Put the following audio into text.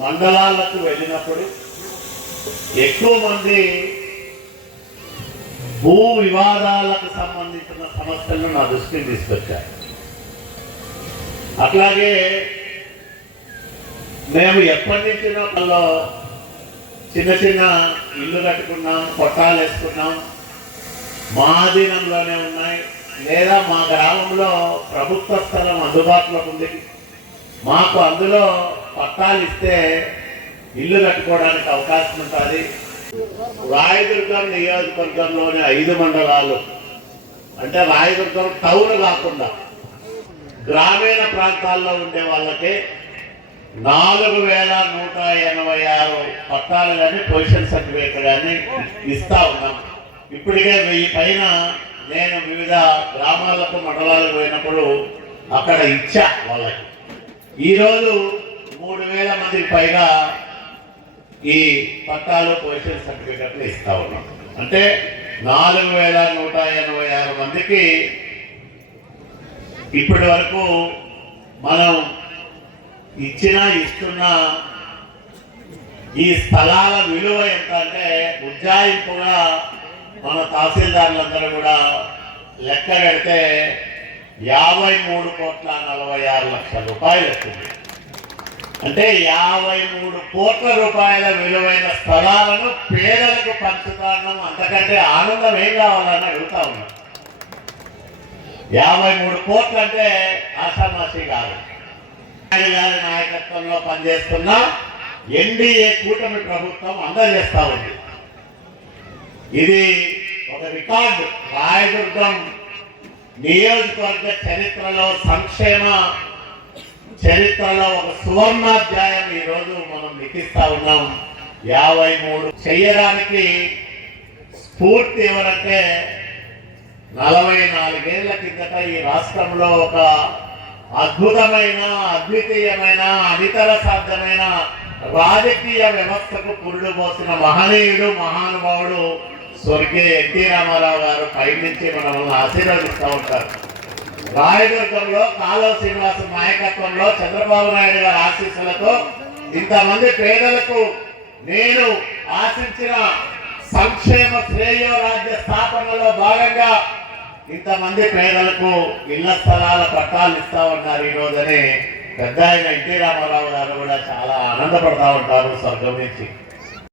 మండలాలకు వెళ్ళినప్పుడు ఎక్కువ మంది భూ వివాదాలకు సంబంధించిన సమస్యలను నా దృష్టికి తీసుకొచ్చారు. అట్లాగే మేము ఎప్పటి నుంచినో వాళ్ళు చిన్న చిన్న ఇల్లు కట్టుకున్నాం, పట్టాలు వేసుకున్నాం, మా అధీనంలోనే ఉన్నాయి, లేదా మా గ్రామంలో ప్రభుత్వ స్థలం అందుబాటులో ఉంది, మాకు అందులో పట్టాలు ఇస్తే ఇల్లు కట్టుకోవడానికి అవకాశం ఉంటుంది. రాయదుర్గం నియోజకవర్గంలోని 5 మండలాలు అంటే రాయదుర్గం టౌన్ కాకుండా గ్రామీణ ప్రాంతాల్లో ఉండే వాళ్ళకి 4186 పట్టాలు కానీ పొజిషన్ సర్టిఫికేట్ కానీ ఇస్తా ఉన్నాం. ఇప్పటికే 1000 పైన నేను వివిధ గ్రామాలకు మండలాలకు పోయినప్పుడు అక్కడ ఇచ్చా వాళ్ళకి. ఈరోజు 3000 మందికి పైగా ఈ పట్టాలు పొజిషన్ సర్టిఫికెట్లు ఇస్తా ఉన్నాం. అంటే 4186 మందికి ఇప్పటి వరకు మనం ఇస్తున్న ఈ స్థలాల విలువ ఎంత అంటే ఉజ్జాయింపుగా మన తహసీల్దారులందరూ కూడా లెక్క పెడితే 53,46,00,000 రూపాయలు వస్తుంది. అంటే 53 కోట్ల రూపాయల విలువైన స్థలాలను పేదలకు పంచుతాను. అంతకంటే ఆనందం ఏం కావాలని అడుగుతా ఉన్నాం. 53 కోట్లు అంటే ఆషామాషి కాదు. గారి నాయకత్వంలో పనిచేస్తున్న ఎన్డీఏ కూటమి ప్రభుత్వం అందజేస్తా ఉంది. ఇది ఒక రికార్డు. రాయదుర్గం నియోజకవర్గ చరిత్రలో, సంక్షేమ చరిత్రలో ఒక సువర్ణాధ్యాయం ఈరోజు మనం లిఖిస్తా ఉన్నాం. 53 చెయ్యడానికి స్ఫూర్తి ఎవరంటే 44 ఏళ్ల కిందట ఈ రాష్ట్రంలో ఒక అద్భుతమైన, అద్వితీయమైన, అనితర సాధ్యమైన రాజకీయ వ్యవస్థకు పురుడు పోసిన మహనీయుడు, మహానుభావుడు స్వర్గీయ ఎన్టీ రామారావు గారు పైనుంచి మనల్ని ఆశీర్వదిస్తూ ఉంటారు. రాయదుర్గంలో కాలువ శ్రీనివాస నాయకత్వంలో చంద్రబాబు నాయుడు గారి ఆశీస్సులతో ఇంతమంది పేదలకు నేను ఆశించిన సంక్షేమ శ్రేయోరాజ్య స్థాపనలో భాగంగా ఇంతమంది పేదలకు ఇళ్ల స్థలాల పట్టాలు ఇస్తా ఉన్నారు. ఈ రోజునే పెద్ద ఆయన ఎన్టీ రామారావు గారు కూడా చాలా ఆనందపడతా ఉంటారు స్వర్గం నుంచి.